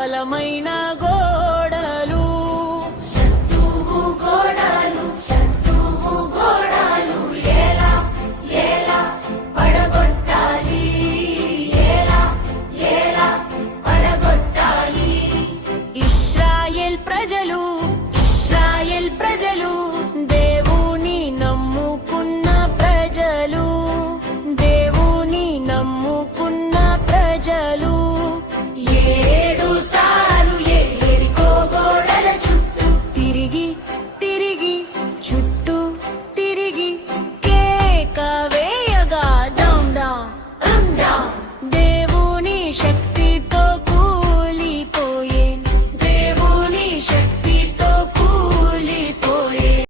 బలమైన గోడలు. శత్రువు గోడలు ఎలా ఎలా పడగొట్టాలి, ఎలా ఎలా పడగొట్టాలి. ఇశ్రాయేల్ ప్రజలు దేవుని నమ్ముకున్న ప్రజలు, దేవుని నమ్ముకున్న ప్రజలు. 7 సార్లు ఎరికో గోడల చుట్టూ తిరిగి చుట్టూ